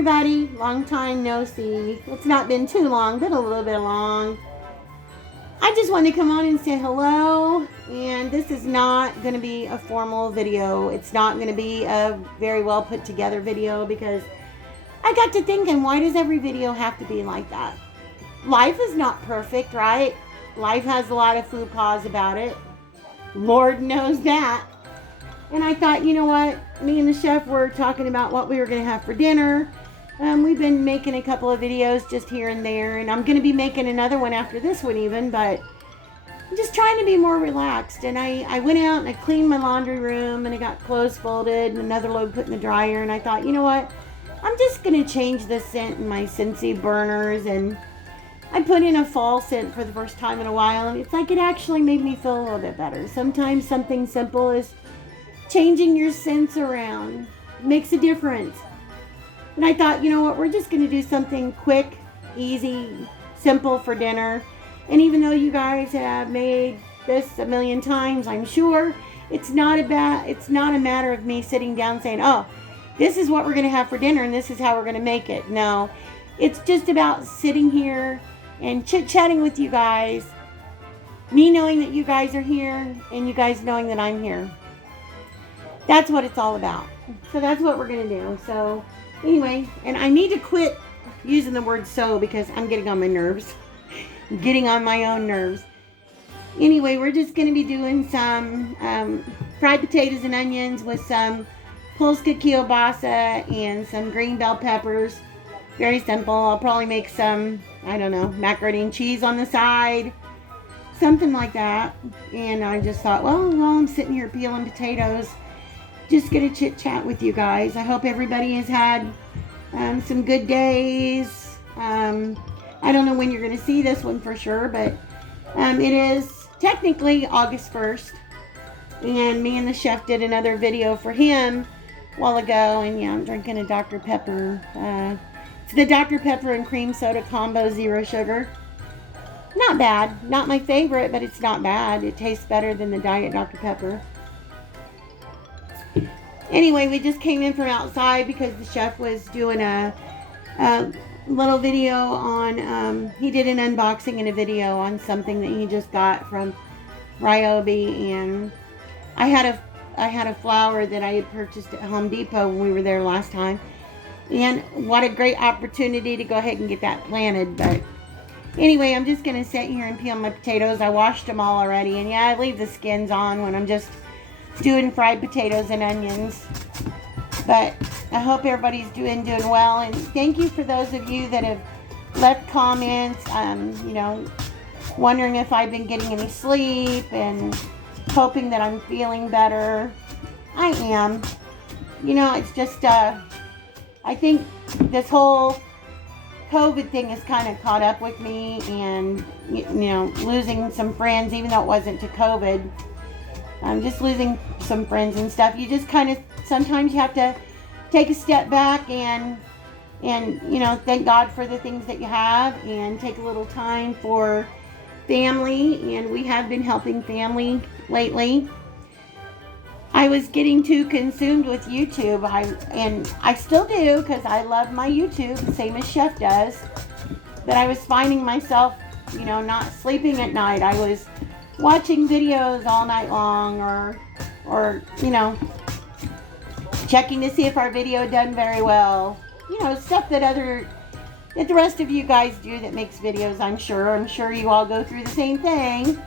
everybody, long time no see. It's not been too long, but a little bit long. I just wanted to come on and say hello, and this is not going to be a formal video. It's not going to be a very well put together video because I got to thinking, why does every video have to be like that? Life is not perfect, right? Life has a lot of faux pas about it. Lord knows that. And I thought, you know what? Me and the chef were talking about what we were going to have for dinner. We've been making a couple of videos just here and there, and I'm going to be making another one after this one even, but I'm just trying to be more relaxed. And I went out and I cleaned my laundry room, and I got clothes folded and another load put in the dryer, and I thought, you know what? I'm just going to change the scent in my Scentsy burners, and I put in a fall scent for the first time in a while, and it's like it actually made me feel a little bit better. Sometimes something simple is changing your scents around makes a difference. And I thought, you know what, we're just going to do something quick, easy, simple for dinner. And even though you guys have made this a million times, I'm sure, it's not a matter of me sitting down saying, oh, this is what we're going to have for dinner and this is how we're going to make it. No, it's just about sitting here and chit-chatting with you guys, me knowing that you guys are here and you guys knowing that I'm here. That's what it's all about. So that's what we're going to do. So anyway, and I need to quit using the word so because I'm getting on my nerves. I'm getting on my own nerves. Anyway, we're just going to be doing some fried potatoes and onions with some Polska kielbasa and some green bell peppers. Very simple. I'll probably make some, I don't know, macaroni and cheese on the side. Something like that. And I just thought, well, while I'm sitting here peeling potatoes, just going to chit chat with you guys. I hope everybody has had some good days. I don't know when you're going to see this one for sure, but it is technically August 1st. And me and the chef did another video for him a while ago. And yeah, I'm drinking a Dr. Pepper. It's the Dr. Pepper and cream soda combo, 0 sugar. Not bad. Not my favorite, but it's not bad. It tastes better than the Diet Dr. Pepper. Anyway, we just came in from outside because the chef was doing a little video on, he did an unboxing and a video on something that he just got from Ryobi, and I had a flower that I had purchased at Home Depot when we were there last time, and what a great opportunity to go ahead and get that planted. But anyway, I'm just going to sit here and peel my potatoes. I washed them all already, and yeah, I leave the skins on when I'm just doing fried potatoes and onions. But I hope everybody's doing well, and thank you for those of you that have left comments, you know, wondering if I've been getting any sleep and hoping that I'm feeling better. I am. You know, it's just I think this whole COVID thing has kind of caught up with me, and you know, losing some friends, even though it wasn't to COVID. Just losing some friends and stuff. You just kind of, sometimes you have to take a step back and you know, thank God for the things that you have, and take a little time for family. And we have been helping family lately. I was getting too consumed with YouTube, and I still do because I love my YouTube, same as Chef does. But I was finding myself, you know, not sleeping at night. I was watching videos all night long, or you know, checking to see if our video had done very well. You know, stuff that the rest of you guys do that makes videos, I'm sure you all go through the same thing.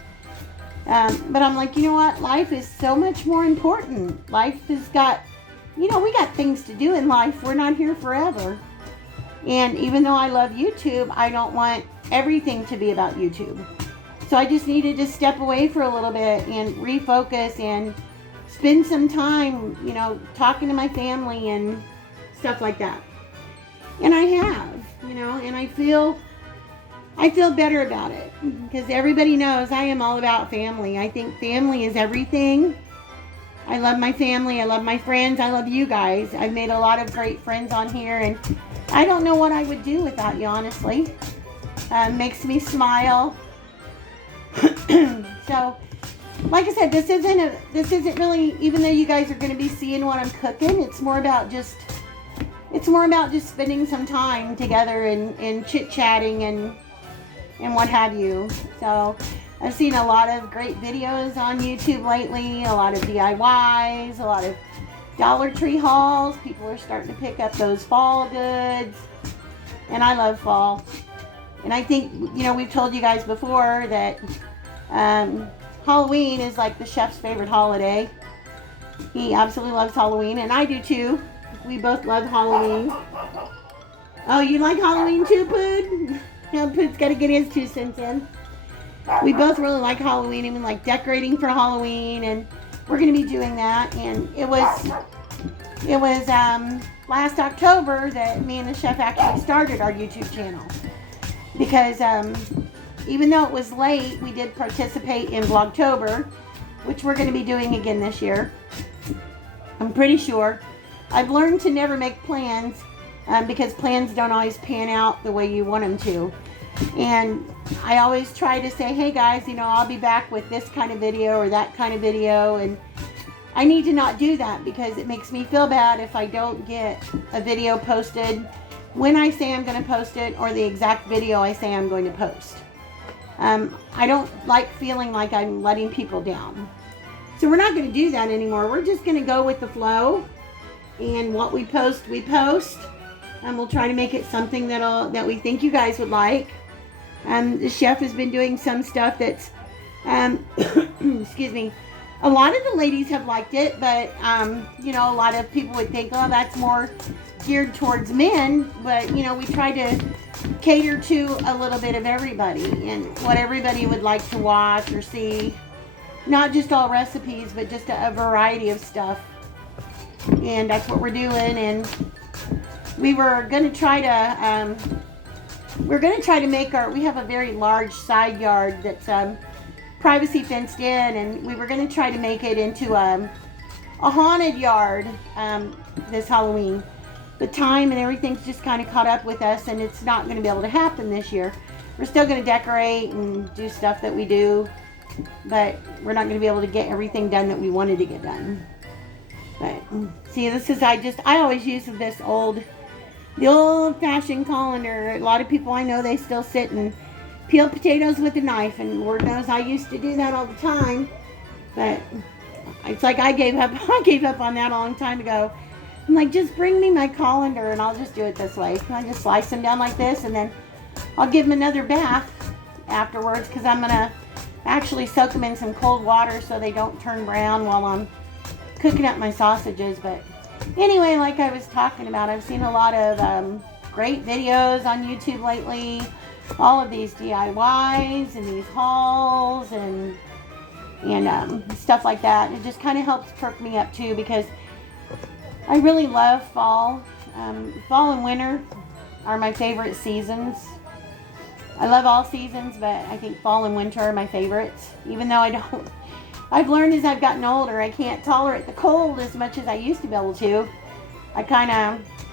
But I'm like, you know what? Life is so much more important. Life has got, you know, we got things to do in life. We're not here forever. And even though I love YouTube, I don't want everything to be about YouTube. So I just needed to step away for a little bit and refocus and spend some time, you know, talking to my family and stuff like that. And I have, you know, and I feel better about it because everybody knows I am all about family. I think family is everything. I love my family. I love my friends. I love you guys. I've made a lot of great friends on here, and I don't know what I would do without you, honestly. Makes me smile. So, like I said, this isn't really, even though you guys are going to be seeing what I'm cooking, it's more about just it's more about just spending some time together and chit-chatting and what have you. So I've seen a lot of great videos on YouTube lately, a lot of DIYs, a lot of Dollar Tree hauls. People are starting to pick up those fall goods, and I love fall. And I think, you know, we've told you guys before that Halloween is like the chef's favorite holiday. He absolutely loves Halloween, and I do too. We both love Halloween. Oh, you like Halloween too, Pood? Yeah, Pood's got to get his 2 cents in. We both really like Halloween, and we like decorating for Halloween, and we're going to be doing that. And it was last October that me and the chef actually started our YouTube channel, because even though it was late, we did participate in Vlogtober, which we're going to be doing again this year. I'm pretty sure. I've learned to never make plans because plans don't always pan out the way you want them to. And I always try to say, hey guys, you know, I'll be back with this kind of video or that kind of video. And I need to not do that, because it makes me feel bad if I don't get a video posted when I say I'm going to post it, or the exact video I say I'm going to post. I don't like feeling like I'm letting people down. So we're not going to do that anymore. We're just going to go with the flow, and what we post, and we'll try to make it something that we think you guys would like. The chef has been doing some stuff that's, excuse me, a lot of the ladies have liked it, but, you know, a lot of people would think, oh, that's more geared towards men. But, you know, we try to cater to a little bit of everybody and what everybody would like to watch or see. Not just all recipes, but just a variety of stuff. And that's what we're doing. And we were going to try to, make we have a very large side yard that's privacy fenced in, and we were going to try to make it into a haunted yard this Halloween. But time and everything's just kind of caught up with us, and it's not going to be able to happen this year. We're still going to decorate and do stuff that we do, but we're not going to be able to get everything done that we wanted to get done. But see, this is, I always use the old-fashioned colander. A lot of people I know, they still sit and peel potatoes with a knife, and Lord knows I used to do that all the time. But it's like I gave up on that a long time ago. I'm like, just bring me my colander and I'll just do it this way. I just slice them down like this, and then I'll give them another bath afterwards, because I'm going to actually soak them in some cold water so they don't turn brown while I'm cooking up my sausages. But anyway, like I was talking about, I've seen a lot of great videos on YouTube lately. All of these DIYs and these hauls and stuff like that. It just kind of helps perk me up too, because I really love fall. Fall and winter are my favorite seasons. I love all seasons, but I think fall and winter are my favorites. Even though I've learned as I've gotten older, I can't tolerate the cold as much as I used to be able to.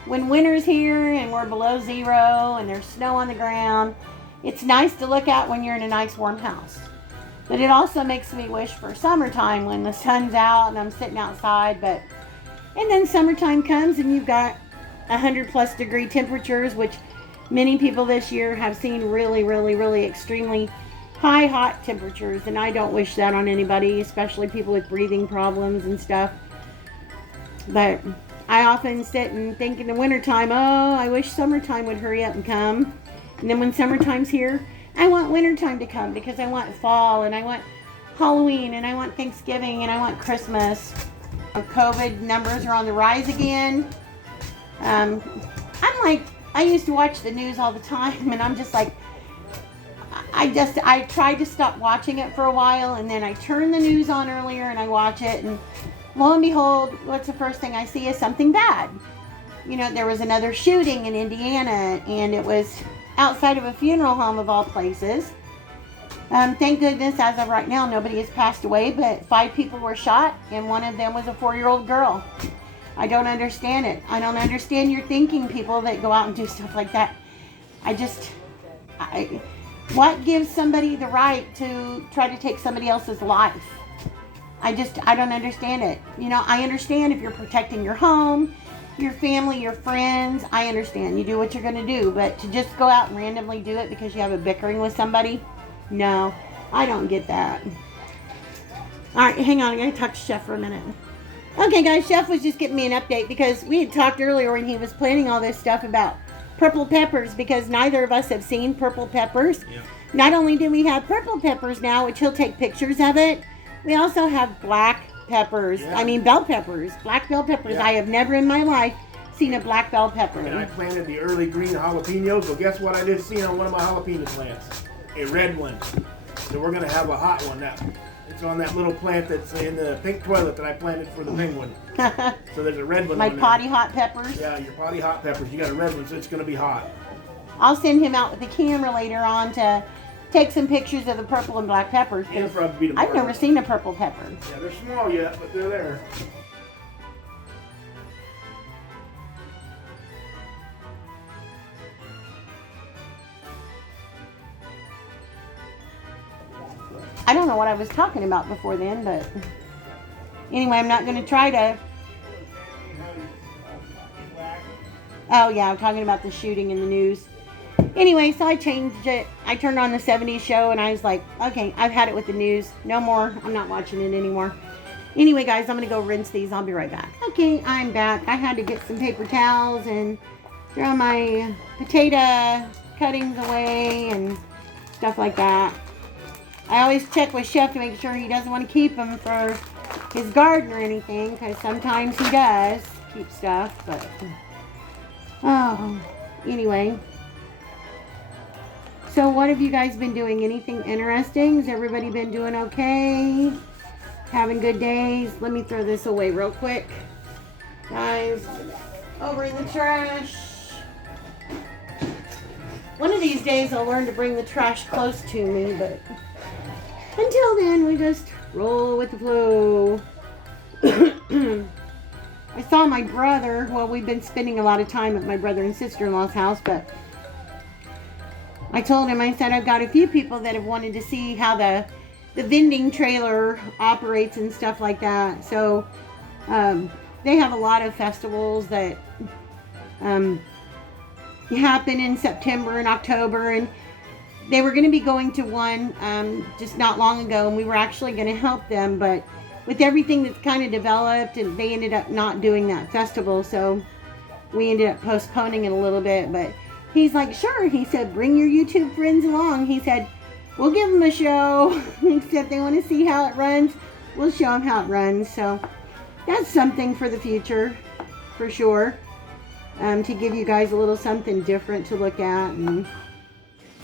When winter's here and we're below 0 and there's snow on the ground, it's nice to look at when you're in a nice warm house. But it also makes me wish for summertime when the sun's out and I'm sitting outside. And then summertime comes and you've got 100+ degree temperatures, which many people this year have seen really, really, really extremely high hot temperatures. And I don't wish that on anybody, especially people with breathing problems and stuff. But I often sit and think in the wintertime, oh, I wish summertime would hurry up and come. And then when summertime's here, I want wintertime to come, because I want fall, and I want Halloween, and I want Thanksgiving, and I want Christmas. COVID numbers are on the rise again. I used to watch the news all the time, and I'm just like, I tried to stop watching it for a while, and then I turn the news on earlier and I watch it, and lo and behold, what's the first thing I see is something bad. You know, there was another shooting in Indiana, and it was outside of a funeral home of all places. Thank goodness, as of right now, nobody has passed away, but 5 people were shot, and one of them was a 4-year-old girl. I don't understand it. I don't understand your thinking, people that go out and do stuff like that. What gives somebody the right to try to take somebody else's life? I don't understand it. You know, I understand if you're protecting your home, your family, your friends, I understand. You do what you're going to do. But to just go out and randomly do it because you have a bickering with somebody, no, I don't get that. All right, hang on. I'm going to talk to Chef for a minute. Okay, guys, Chef was just giving me an update because we had talked earlier when he was planning all this stuff about purple peppers because neither of us have seen purple peppers. Yeah. Not only do we have purple peppers now, which he'll take pictures of it, we also have black peppers. Yeah. I mean, bell peppers. Black bell peppers. Yeah. I have never in my life seen a black bell pepper. And I planted the early green jalapenos. Well, guess what I just seen on one of my jalapeno plants? A red one. So we're going to have a hot one now. It's on that little plant that's in the pink toilet that I planted for the penguin. So there's a red one. My on there. potty hot peppers. Yeah, your potty hot peppers. You got a red one, so it's going to be hot. I'll send him out with the camera later on to take some pictures of the purple and black peppers. And probably be tomorrow. I've never seen a purple pepper. Yeah, they're small yet, but they're there. I don't know what I was talking about before then, but anyway, I'm not going to try to. Oh, yeah, I'm talking about the shooting in the news. Anyway, so I changed it. I turned on the 70s show, and I was like, okay, I've had it with the news. No more. I'm not watching it anymore. Anyway, guys, I'm going to go rinse these. I'll be right back. Okay, I'm back. I had to get some paper towels and throw my potato cuttings away and stuff like that. I always check with Chef to make sure he doesn't want to keep them for his garden or anything, because sometimes he does keep stuff, but oh, anyway. So what have you guys been doing? Anything interesting? Has everybody been doing okay? Having good days? Let me throw this away real quick. Guys, over in the trash. One of these days I'll learn to bring the trash close to me, but until then, we just roll with the flow. I saw my brother. Well, we've been spending a lot of time at my brother and sister-in-law's house, but I told him, I said, I've got a few people that have wanted to see how the vending trailer operates and stuff like that. So they have a lot of festivals that happen in September and October, and they were going to be going to one just not long ago, and we were actually going to help them, but with everything that's kind of developed, and they ended up not doing that festival, so we ended up postponing it a little bit. But he's like, sure. He said, bring your YouTube friends along. He said, we'll give them a show. Except they want to see how it runs. We'll show them how it runs. So that's something for the future, for sure. To give you guys a little something different to look at. And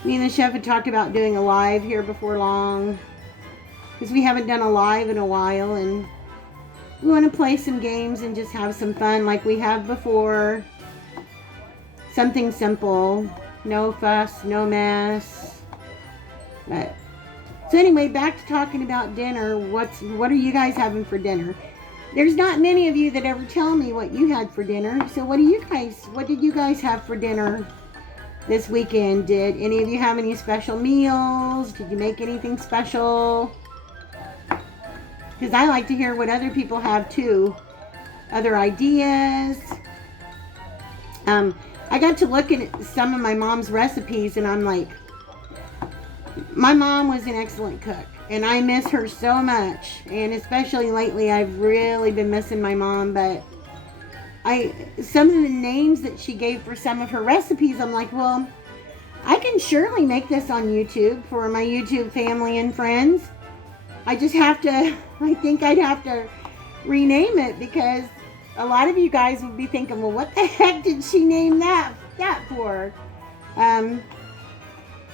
me and the chef had talked about doing a live here before long, because we haven't done a live in a while, and we want to play some games and just have some fun like we have before. Something simple, no fuss, no mess. But so anyway, back to talking about dinner. What are you guys having for dinner? There's not many of you that ever tell me what you had for dinner. So what did you guys have for dinner this weekend? Did any of you have any special meals? Did you make anything special? Because I like to hear what other people have too. Other ideas. I got to look at some of my mom's recipes, and I'm like, my mom was an excellent cook, and I miss her so much. And especially lately, I've really been missing my mom. But some of the names that she gave for some of her recipes, I'm like, well, I can surely make this on YouTube for my YouTube family and friends. I think I'd have to rename it, because a lot of you guys would be thinking, well, what the heck did she name that for? A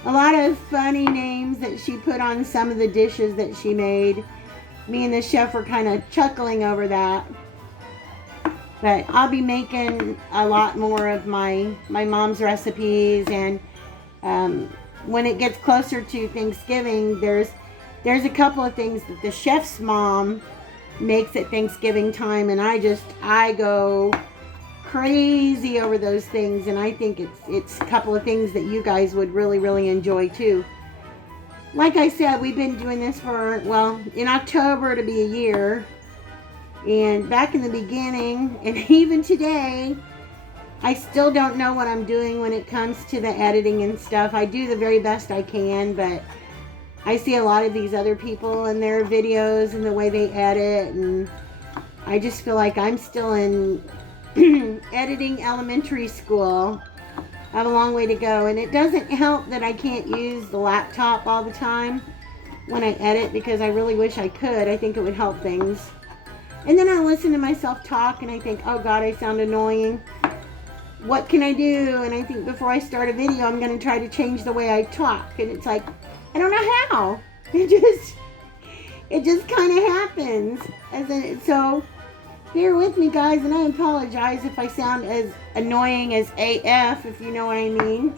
lot of funny names that she put on some of the dishes that she made. Me and the chef were kind of chuckling over that. But I'll be making a lot more of my mom's recipes, and when it gets closer to Thanksgiving, there's a couple of things that the chef's mom makes at Thanksgiving time, and I go crazy over those things, and I think it's a couple of things that you guys would really, really enjoy too. Like I said, we've been doing this for, well, in October it'll be a year. And back in the beginning, and even today, I still don't know what I'm doing when it comes to the editing and stuff. I do the very best I can, but I see a lot of these other people and their videos and the way they edit, and I just feel like I'm still in editing elementary school. I have a long way to go, and it doesn't help that I can't use the laptop all the time when I edit, because I really wish I could. I think it would help things. And then I listen to myself talk and I think, oh God, I sound annoying. What can I do? And I think before I start a video, I'm going to try to change the way I talk. And it's like, I don't know how. It just kind of happens. So bear with me, guys, and I apologize if I sound as annoying as AF, if you know what I mean.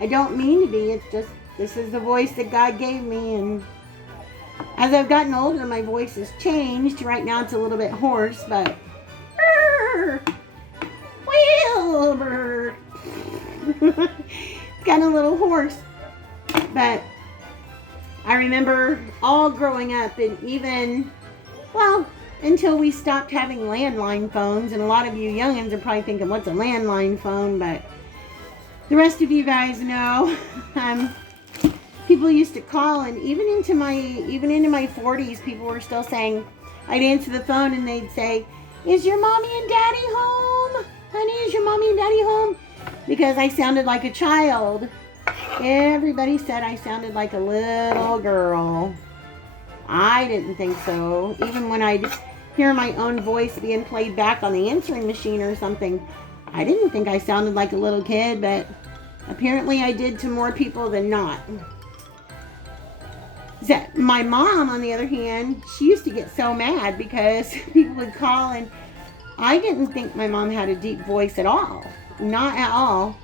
I don't mean to be. It's just, this is the voice that God gave me, and as I've gotten older, my voice has changed. Right now it's a little bit hoarse, but Wilbur. It's gotten a little hoarse. But I remember all growing up, and even, well, until we stopped having landline phones, and a lot of you youngins are probably thinking, what's a landline phone? But the rest of you guys know, people used to call, and even into my 40s, people were still saying, I'd answer the phone and they'd say, is your mommy and daddy home? Honey, is your mommy and daddy home? Because I sounded like a child. Everybody said I sounded like a little girl. I didn't think so. Even when I'd hear my own voice being played back on the answering machine or something, I didn't think I sounded like a little kid, but apparently I did to more people than not. My mom, on the other hand, she used to get so mad because people would call, and I didn't think my mom had a deep voice at all. Not at all.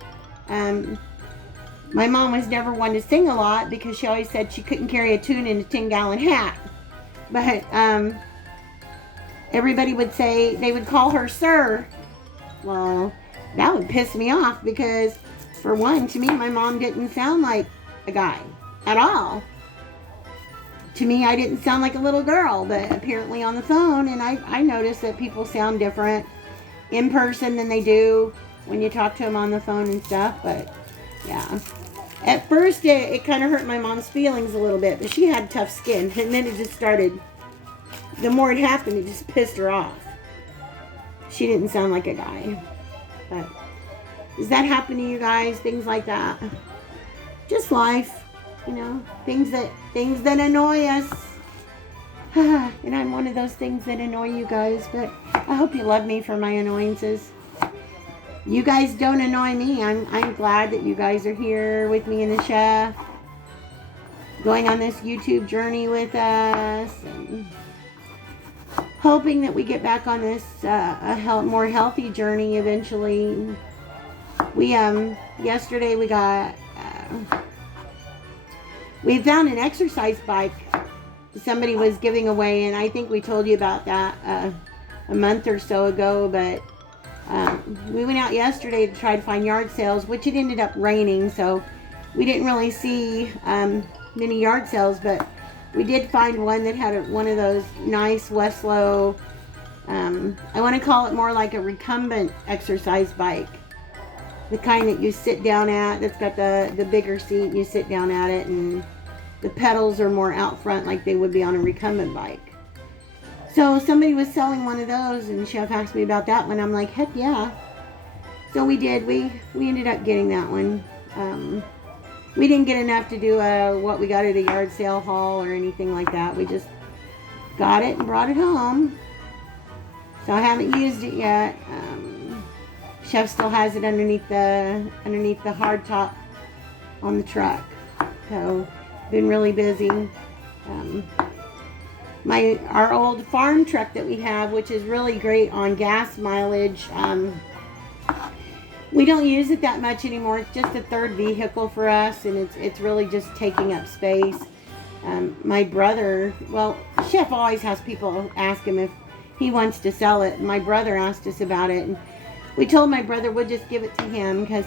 My mom was never one to sing a lot because she always said she couldn't carry a tune in a 10-gallon hat. But everybody would say, they would call her sir. Well, that would piss me off because, for one, to me, my mom didn't sound like a guy at all. To me, I didn't sound like a little girl, but apparently on the phone, and I noticed that people sound different in person than they do when you talk to them on the phone and stuff, but yeah. At first, it kind of hurt my mom's feelings a little bit, but she had tough skin, and then it just started, the more it happened, it just pissed her off. She didn't sound like a guy. But does that happen to you guys? Things like that? Just life. You know, things that annoy us. And I'm one of those things that annoy you guys, but I hope you love me for my annoyances. You guys don't annoy me. I'm glad that you guys are here with me and the chef, going on this YouTube journey with us, and hoping that we get back on this more healthy journey eventually. We yesterday we found an exercise bike somebody was giving away, and I think we told you about that a month or so ago, but we went out yesterday to try to find yard sales, which it ended up raining, so we didn't really see many yard sales, but we did find one that had one of those nice Westlow, I want to call it more like a recumbent exercise bike. The kind that you sit down at, that's got the bigger seat, and you sit down at it, and the pedals are more out front like they would be on a recumbent bike. So somebody was selling one of those, and Chef asked me about that one. I'm like, heck yeah. So we did. We ended up getting that one. We didn't get enough to do what we got at a yard sale haul or anything like that. We just got it and brought it home. So I haven't used it yet. Chef still has it underneath the hard top on the truck. So been really busy. Our old farm truck that we have, which is really great on gas mileage, we don't use it that much anymore. It's just a third vehicle for us, and it's really just taking up space. My brother, well, Chef always has people ask him if he wants to sell it. My brother asked us about it, and we told my brother we'd just give it to him because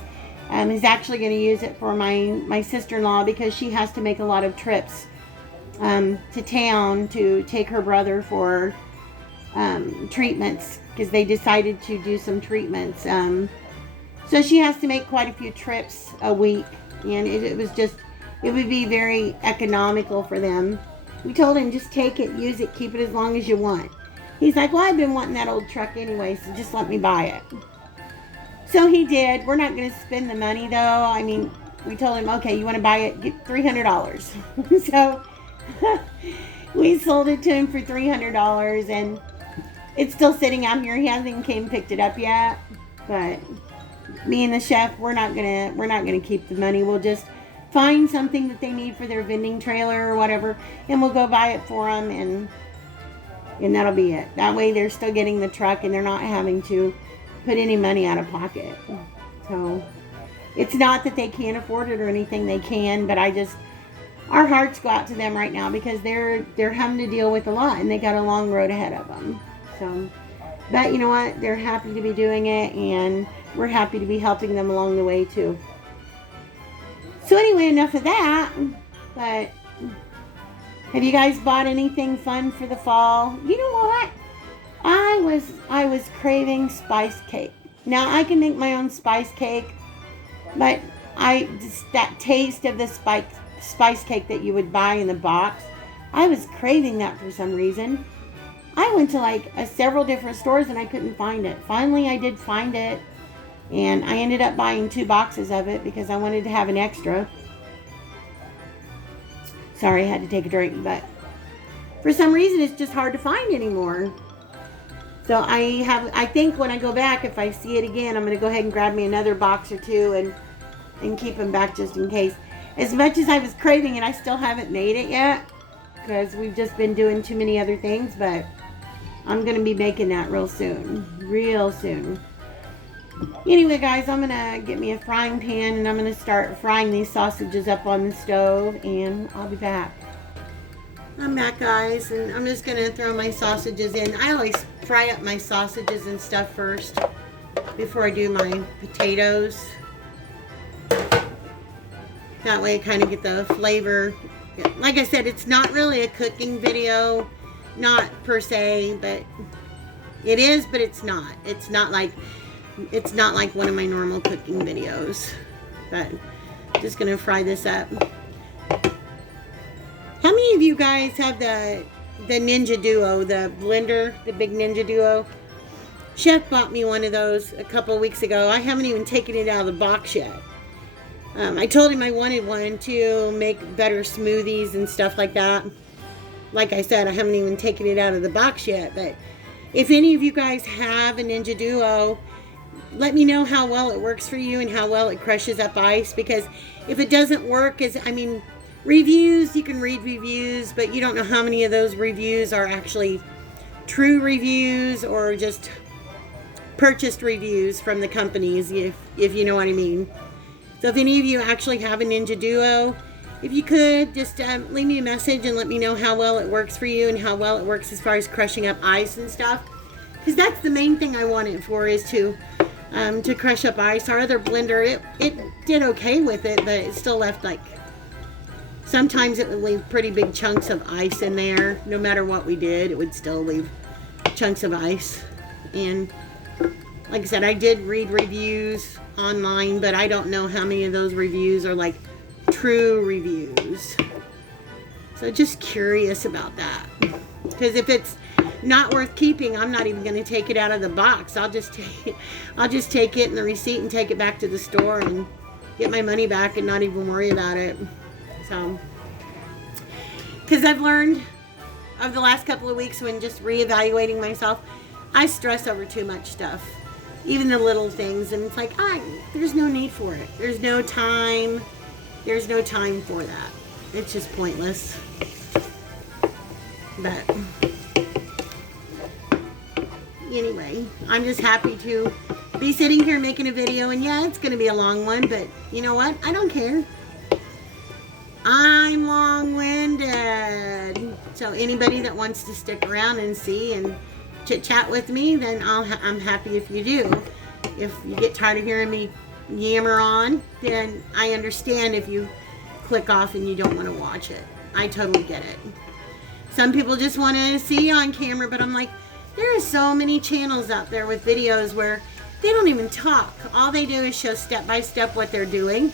he's actually going to use it for my sister-in-law, because she has to make a lot of trips to town to take her brother for treatments, because they decided to do some treatments. So she has to make quite a few trips a week, and it would be very economical for them. We told him, just take it, use it, keep it as long as you want. He's like, well, I've been wanting that old truck anyway, so just let me buy it. So he did. We're not going to spend the money, though. I mean, we told him, okay, you want to buy it, get $300. So we sold it to him for $300, and it's still sitting out here. He hasn't even came and picked it up yet. But me and the chef, we're not gonna keep the money. We'll just find something that they need for their vending trailer or whatever, and we'll go buy it for them, and that'll be it. That way they're still getting the truck, and they're not having to put any money out of pocket. So it's not that they can't afford it or anything. They can, but our hearts go out to them right now, because they're having to deal with a lot, and they got a long road ahead of them. So, but you know what? They're happy to be doing it, and we're happy to be helping them along the way too. So anyway, enough of that. But have you guys bought anything fun for the fall? You know what? I was craving spice cake. Now I can make my own spice cake, but that taste of the spice cake that you would buy in the box, I was craving that for some reason. I went to several different stores and I couldn't find it. Finally, I did find it, and I ended up buying 2 boxes of it because I wanted to have an extra. Sorry, I had to take a drink, but for some reason it's just hard to find anymore. So I think when I go back, if I see it again, I'm going to go ahead and grab me another box or 2 and keep them back just in case. As much as I was craving it, I still haven't made it yet because we've just been doing too many other things, but I'm going to be making that real soon. Anyway, guys, I'm going to get me a frying pan, and I'm going to start frying these sausages up on the stove, and I'll be back. I'm back, guys, and I'm just going to throw my sausages in. I always fry up my sausages and stuff first before I do my potatoes. That way I kind of get the flavor. Like I said, it's not really a cooking video. Not per se, but it is, but it's not. It's not like one of my normal cooking videos. But I'm just gonna fry this up. How many of you guys have the Ninja Duo, the blender, the big Ninja Duo? Chef bought me one of those a couple weeks ago. I haven't even taken it out of the box yet. I told him I wanted one to make better smoothies and stuff like that. Like I said, I haven't even taken it out of the box yet, but if any of you guys have a Ninja Duo, let me know how well it works for you and how well it crushes up ice, because if it doesn't work, reviews, you can read reviews, but you don't know how many of those reviews are actually true reviews or just purchased reviews from the companies, if you know what I mean. So if any of you actually have a Ninja Duo, if you could, just leave me a message and let me know how well it works for you and how well it works as far as crushing up ice and stuff. Because that's the main thing I want it for, is to crush up ice. Our other blender, it did okay with it, but it still left sometimes it would leave pretty big chunks of ice in there. No matter what we did, it would still leave chunks of ice. And like I said, I did read reviews online, but I don't know how many of those reviews are true reviews. So just curious about that, because if it's not worth keeping, I'm not even going to take it out of the box. I'll just take it and the receipt and take it back to the store and get my money back and not even worry about it. So, because I've learned over the last couple of weeks, when just reevaluating myself, I stress over too much stuff, even the little things, and it's there's no need for it. There's no time for that. It's just pointless. But anyway, I'm just happy to be sitting here making a video, and yeah, it's going to be a long one, but you know what? I don't care. I'm long-winded. So anybody that wants to stick around and see and chit-chat with me, then I'm happy if you do. If you get tired of hearing me yammer on, then I understand if you click off and you don't want to watch it. I totally get it. Some people just want to see on camera, but I'm like, There are so many channels out there with videos where they don't even talk. All they do is show step by step what they're doing.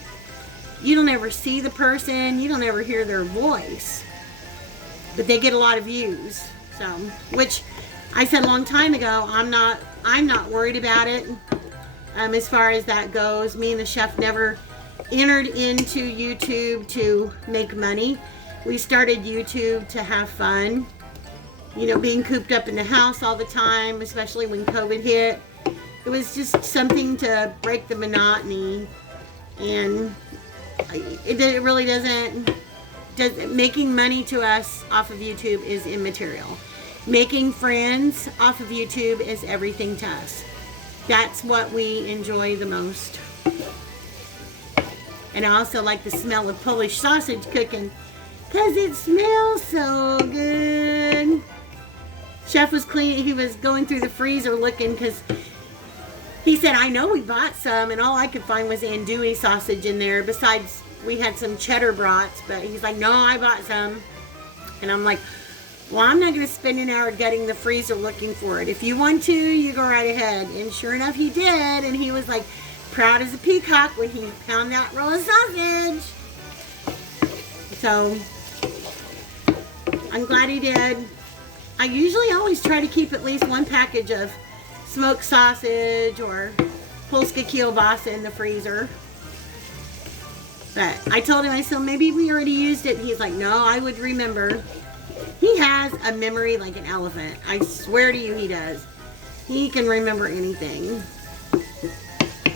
You don't ever see the person. You don't ever hear their voice. But they get a lot of views. So, which I said a long time ago, I'm not worried about it. As far as that goes, me and the chef never entered into YouTube to make money. We started YouTube to have fun. You know, being cooped up in the house all the time, especially when COVID hit. It was just something to break the monotony. And it really doesn't, making money to us off of YouTube is immaterial. Making friends off of YouTube is everything to us. That's what we enjoy the most. And I also like the smell of Polish sausage cooking because it smells so good. Chef was cleaning, he was going through the freezer looking because he said, I know we bought some, and all I could find was andouille sausage in there. Besides, we had some cheddar brats, but he's like, no, I bought some. And I'm like, well, I'm not going to spend an hour gutting the freezer looking for it. If you want to, you go right ahead. And sure enough, he did. And he was like proud as a peacock when he found that roll of sausage. So, I'm glad he did. I usually always try to keep at least one package of smoked sausage or Polska kielbasa in the freezer. But I told him, I said, maybe we already used it. He's like, no, I would remember. He has a memory like an elephant. I swear to you, he does. He can remember anything.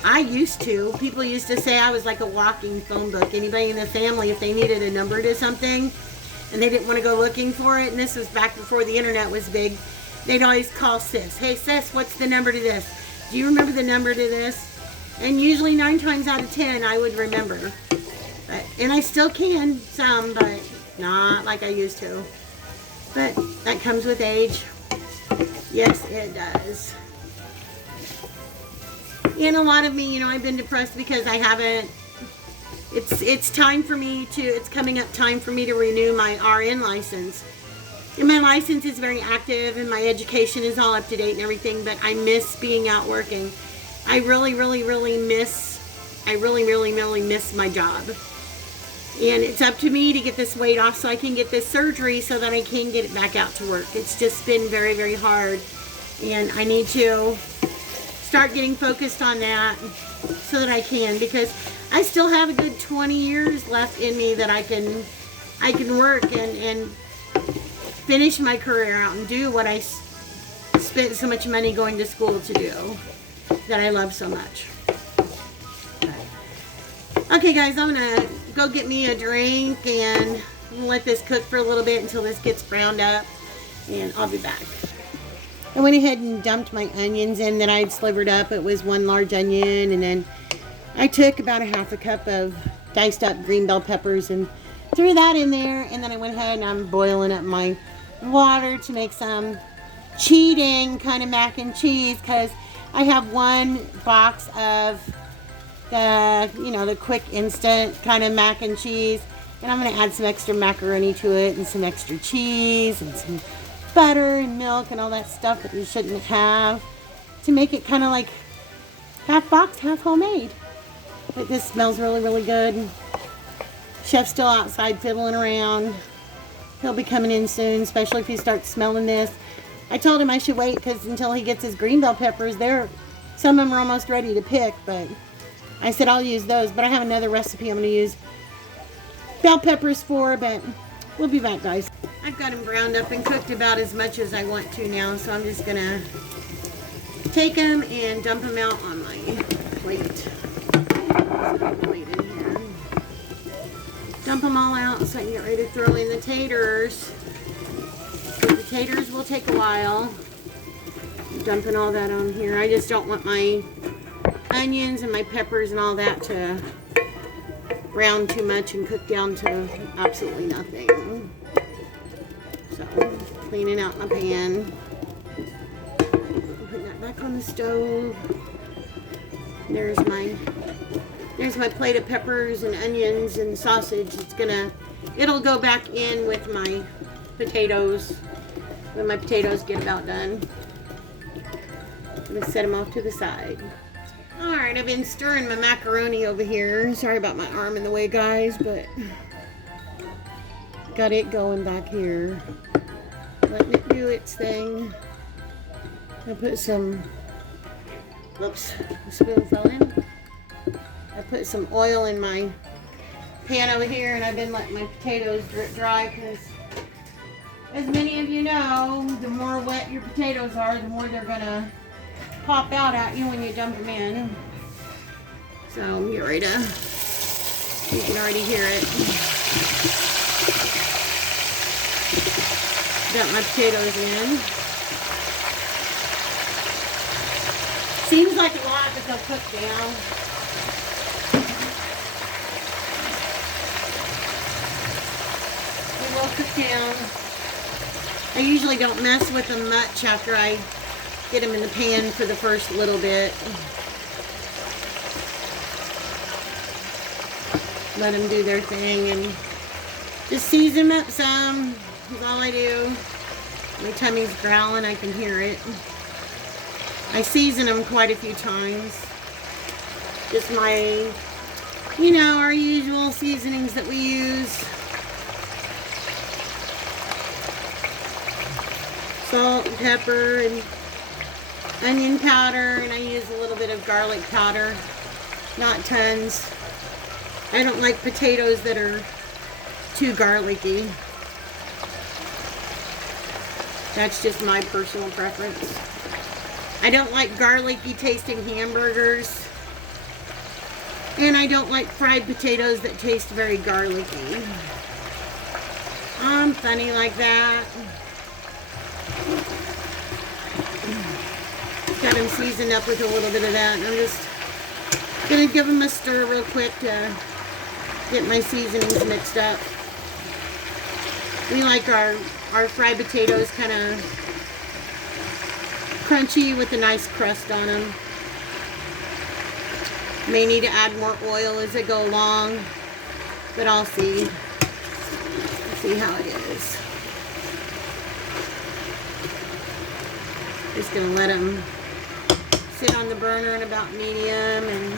I used to. People used to say I was like a walking phone book. Anybody in the family, if they needed a number to something and they didn't want to go looking for it, and this was back before the internet was big, they'd always call sis. Hey sis, what's the number to this? Do you remember the number to this? And usually 9 times out of 10 I would remember. And I still can some, but not like I used to. But that comes with age. Yes, it does. And a lot of me, you know, I've been depressed because I haven't, it's time for me to, it's coming up time for me to renew my RN license. And my license is very active and my education is all up to date and everything, but I miss being out working. I really miss my job. And it's up to me to get this weight off so I can get this surgery so that I can get it back out to work. It's just been very hard. And I need to start getting focused on that so that I can, because I still have a good 20 years left in me that I can work and finish my career out and do what I spent so much money going to school to do that I love so much. Okay guys, I'm gonna go get me a drink and let this cook for a little bit until this gets browned up, and I'll be back. I went ahead and dumped my onions in that I'd slivered up. It was 1 large onion, and then I took about a half a cup of diced up green bell peppers and threw that in there, and then I went ahead and I'm boiling up my water to make some cheating kind of mac and cheese, because I have 1 box of the, you know, the quick instant kind of mac and cheese, and I'm going to add some extra macaroni to it and some extra cheese and some butter and milk and all that stuff that you shouldn't have, to make it kind of like half boxed, half homemade. But this smells really good. Chef's still outside fiddling around. He'll be coming in soon, especially if he starts smelling this. I told him I should wait because until he gets his green bell peppers, some of them are almost ready to pick, but I said I'll use those, but I have another recipe I'm going to use bell peppers for, but we'll be back, guys. I've got them browned up and cooked about as much as I want to now, so I'm just going to take them and dump them out on my plate. Plate in here. Dump them all out so I can get ready to throw in the taters. The taters will take a while. I'm dumping all that on here. I just don't want my onions and my peppers and all that to brown too much and cook down to absolutely nothing. So, cleaning out my pan. Putting that back on the stove. There's my plate of peppers and onions and sausage. It'll go back in with my potatoes when my potatoes get about done. I'm gonna set them off to the side. All right, I've been stirring my macaroni over here. Sorry about my arm in the way, guys, but got it going back here. Letting it do its thing. I put some, whoops, the spoon fell in. I put some oil in my pan over here, and I've been letting my potatoes drip dry because, as many of you know, the more wet your potatoes are, the more they're gonna pop out at you when you dump them in. So I'm getting ready to, you can already hear it. Dump my potatoes in. Seems like a lot, but they'll cook down. They will cook down. I usually don't mess with them much after I get them in the pan for the first little bit. Let them do their thing and just season them up some. That's all I do. My tummy's growling, I can hear it. I season them quite a few times. Just my, you know, our usual seasonings that we use. Salt and pepper and onion powder, and I use a little bit of garlic powder. Not tons. I don't like potatoes that are too garlicky. That's just my personal preference. I don't like garlicky tasting hamburgers. And I don't like fried potatoes that taste very garlicky. I'm funny like that. Got them seasoned up with a little bit of that. And I'm just going to give them a stir real quick to get my seasonings mixed up. We like our fried potatoes kind of crunchy with a nice crust on them. May need to add more oil as I go along, but I'll see. Let's see how it is. Just gonna let them sit on the burner at about medium and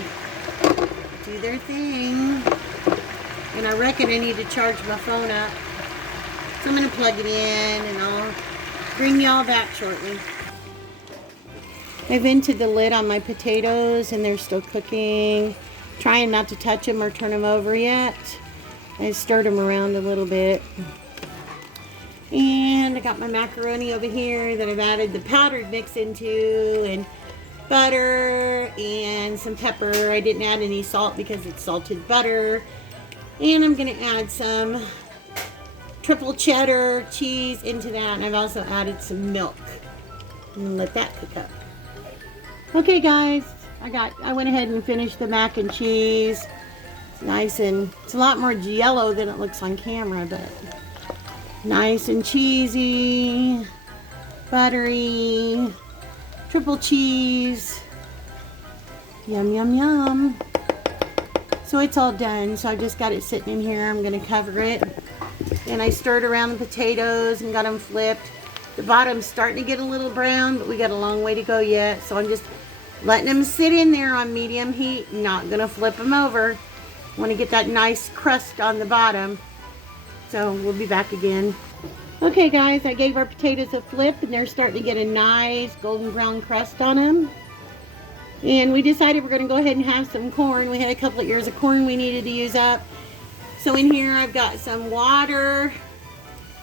do their thing. And I reckon I need to charge my phone up. So I'm gonna plug it in and I'll bring y'all back shortly. I vented the lid on my potatoes and they're still cooking. Trying not to touch them or turn them over yet. I stirred them around a little bit. And I got my macaroni over here that I've added the powdered mix into, and butter and some pepper. I didn't add any salt because it's salted butter. And I'm going to add some triple cheddar cheese into that. And I've also added some milk. And let that cook up. Okay guys, I went ahead and finished the mac and cheese. It's nice, and it's a lot more yellow than it looks on camera, but nice and cheesy, buttery, triple cheese. Yum, yum, yum. So it's all done. So I just got it sitting in here. I'm going to cover it. And I stirred around the potatoes and got them flipped. The bottom's starting to get a little brown, but we got a long way to go yet. So I'm just letting them sit in there on medium heat. Not going to flip them over. Want to get that nice crust on the bottom. So we'll be back again. Okay guys, I gave our potatoes a flip and they're starting to get a nice golden brown crust on them. And we decided we're going to go ahead and have some corn. We had a couple of ears of corn we needed to use up. So in here I've got some water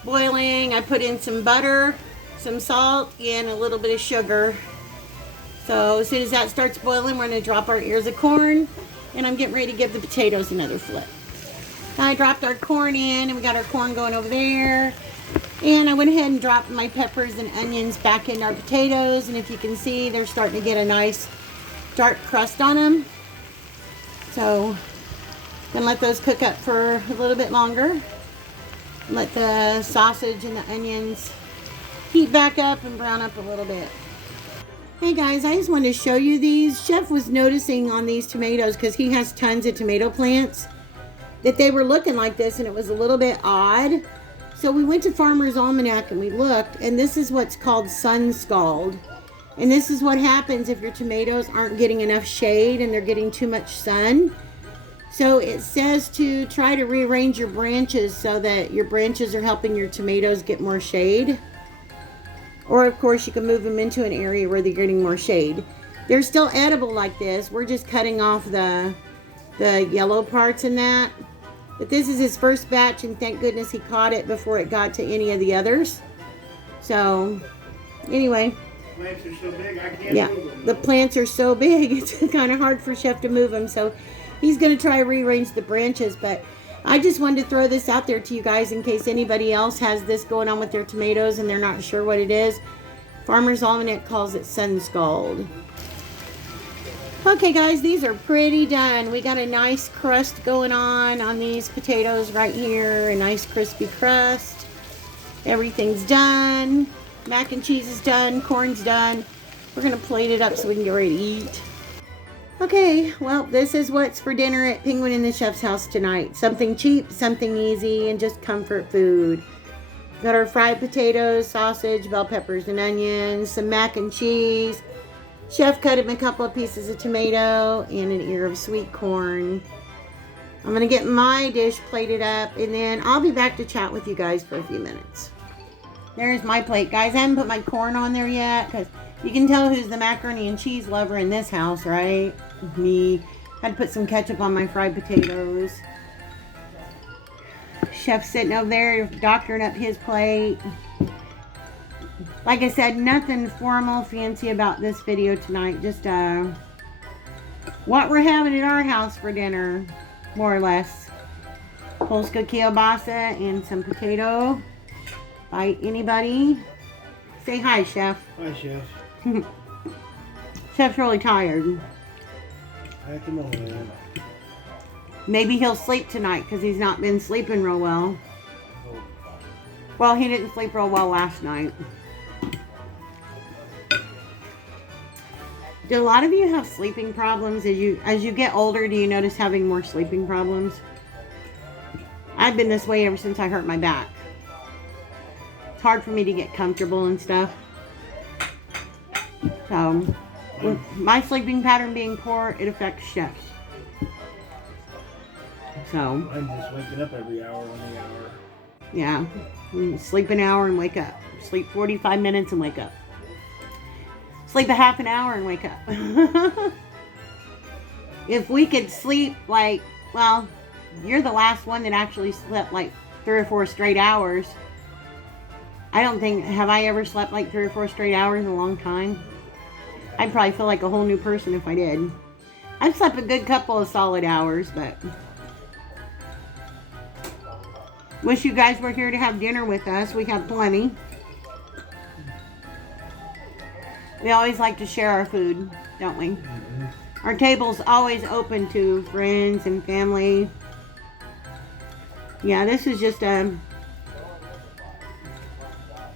boiling. I put in some butter, some salt, and a little bit of sugar. So as soon as that starts boiling, we're going to drop our ears of corn. And I'm getting ready to give the potatoes another flip. I dropped our corn in, and we got our corn going over there. And I went ahead and dropped my peppers and onions back in our potatoes. And if you can see, they're starting to get a nice dark crust on them. So I'm gonna let those cook up for a little bit longer. Let the sausage and the onions heat back up and brown up a little bit. Hey guys, I just wanted to show you these. Chef was noticing on these tomatoes, because he has tons of tomato plants, that they were looking like this, and it was a little bit odd. So we went to Farmer's Almanac and we looked, and this is what's called sun scald. And this is what happens if your tomatoes aren't getting enough shade and they're getting too much sun. So it says to try to rearrange your branches so that your branches are helping your tomatoes get more shade. Or of course you can move them into an area where they're getting more shade. They're still edible like this. We're just cutting off the yellow parts in that. But this is his first batch, and thank goodness he caught it before it got to any of the others. So anyway. Plants are so big, I can't move them. The plants are so big, it's kind of hard for Chef to move them. So he's going to try to rearrange the branches. But I just wanted to throw this out there to you guys in case anybody else has this going on with their tomatoes and they're not sure what it is. Farmer's Almanac calls it sun scald. Okay guys, these are pretty done. We got a nice crust going on these potatoes right here. A nice crispy crust. Everything's done. Mac and cheese is done. Corn's done. We're going to plate it up so we can get ready to eat. Okay, well, this is what's for dinner at Penguin in the Chef's house tonight. Something cheap, something easy, and just comfort food. Got our fried potatoes, sausage, bell peppers and onions, some mac and cheese. Chef cut him a couple of pieces of tomato and an ear of sweet corn. I'm going to get my dish plated up, and then I'll be back to chat with you guys for a few minutes. There's my plate, guys. I haven't put my corn on there yet because you can tell who's the macaroni and cheese lover in this house, right? Me. Had to put some ketchup on my fried potatoes. Chef's sitting over there doctoring up his plate. Like I said, nothing formal, fancy about this video tonight. Just what we're having at our house for dinner, more or less. Polska kielbasa and some potato. By anybody. Say hi, Chef. Hi, Chef. Chef's really tired. I can know that. Maybe he'll sleep tonight because he's not been sleeping real well. Well, he didn't sleep real well last night. Do a lot of you have sleeping problems as you get older? Do you notice having more sleeping problems? I've been this way ever since I hurt my back. It's hard for me to get comfortable and stuff. So, with my sleeping pattern being poor, it affects Chef's. So, I'm just waking up every hour on the hour. Yeah. Sleep an hour and wake up. Sleep 45 minutes and wake up. Sleep a half an hour and wake up. If we could sleep like, well, you're the last one that actually slept like 3 or 4 straight hours. I don't think, have I ever slept like 3 or 4 straight hours in a long time? I'd probably feel like a whole new person if I did. I've slept a good couple of solid hours, but wish you guys were here to have dinner with us. We have plenty. We always like to share our food, don't we? Mm-hmm. Our table's always open to friends and family. Yeah, this is just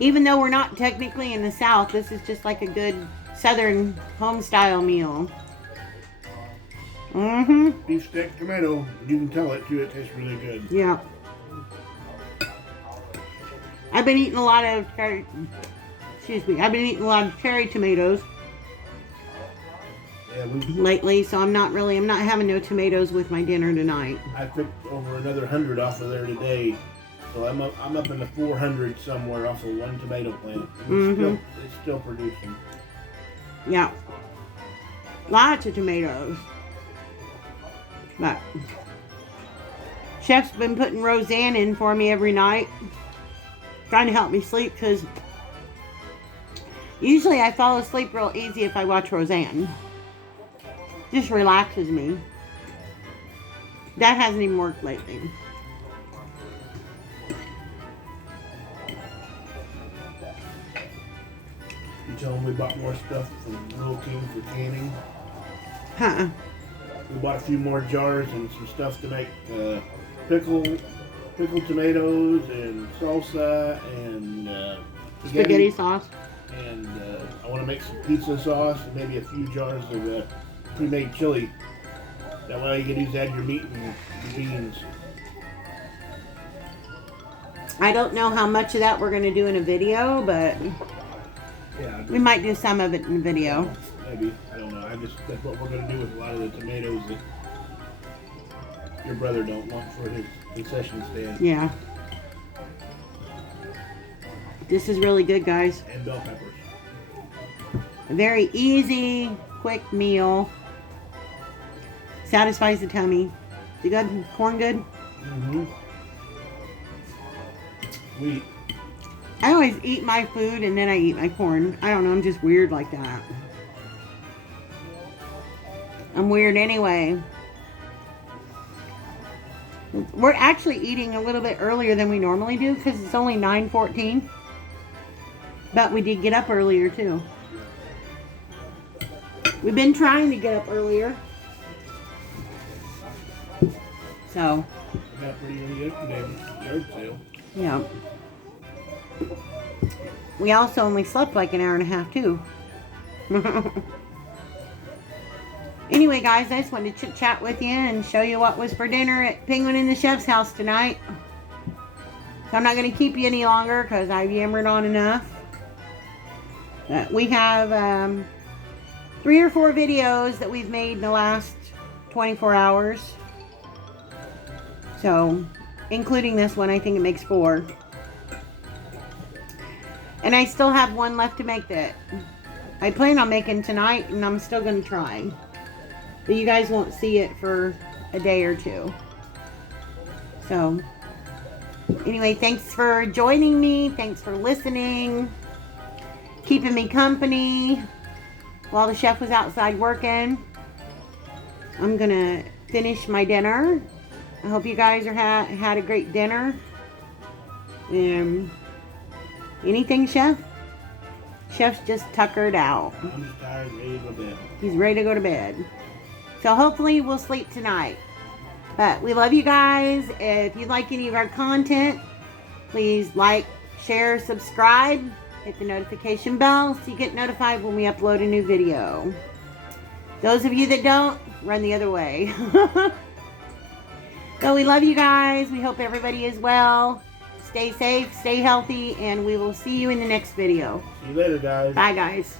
even though we're not technically in the South, this is just like a good Southern home-style meal. Mm-hmm. Beef steak tomato. You can tell it too. It tastes really good. Yeah. I've been eating a lot of cherry. Excuse me. I've been eating a lot of cherry tomatoes. Yeah, lately, so I'm not having no tomatoes with my dinner tonight. I picked over another 100 off of there today, so I'm up in the 400 somewhere off of one tomato plant. It's still producing. Yeah, lots of tomatoes. But Chef's been putting Roseanne in for me every night, trying to help me sleep, because usually I fall asleep real easy if I watch Roseanne. Just relaxes me. That hasn't even worked lately. You tell them we bought more stuff from Little King for canning. Huh. We bought a few more jars and some stuff to make pickled tomatoes and salsa and spaghetti sauce. And I want to make some pizza sauce and maybe a few jars of pre-made chili. That way you can use that in your meat and your beans. I don't know how much of that we're going to do in a video, but Yeah. We might do some of it in the video. Maybe. I don't know. That's what we're gonna do with a lot of the tomatoes that your brother don't want for his concession stand. Yeah. This is really good, guys. And bell peppers. A very easy, quick meal. Satisfies the tummy. Is it good? Corn good? Mm-hmm. Sweet. I always eat my food and then I eat my corn. I don't know, I'm just weird like that. I'm weird anyway. We're actually eating a little bit earlier than we normally do because it's only 9:14. But we did get up earlier too. We've been trying to get up earlier. So. I got pretty early yesterday with the yard sale. Yeah. We also only slept like an hour and a half too. Anyway, guys, I just wanted to chit chat with you and show you what was for dinner at Penguin and the Chef's house tonight. So I'm not going to keep you any longer because I've yammered on enough. We have 3 or 4 videos that we've made in the last 24 hours. So, including this one, I think it makes 4. And I still have one left to make that I plan on making tonight, and I'm still going to try. But you guys won't see it for a day or 2. So, anyway, thanks for joining me. Thanks for listening. Keeping me company while the chef was outside working. I'm going to finish my dinner. I hope you guys are had a great dinner. Anything, Chef? Chef's just tuckered out. I'm just tired, ready to go to bed. He's ready to go to bed. So hopefully we'll sleep tonight. But we love you guys. If you like any of our content, please like, share, subscribe. Hit the notification bell so you get notified when we upload a new video. Those of you that don't, run the other way. So we love you guys. We hope everybody is well. Stay safe, stay healthy, and we will see you in the next video. See you later, guys. Bye, guys.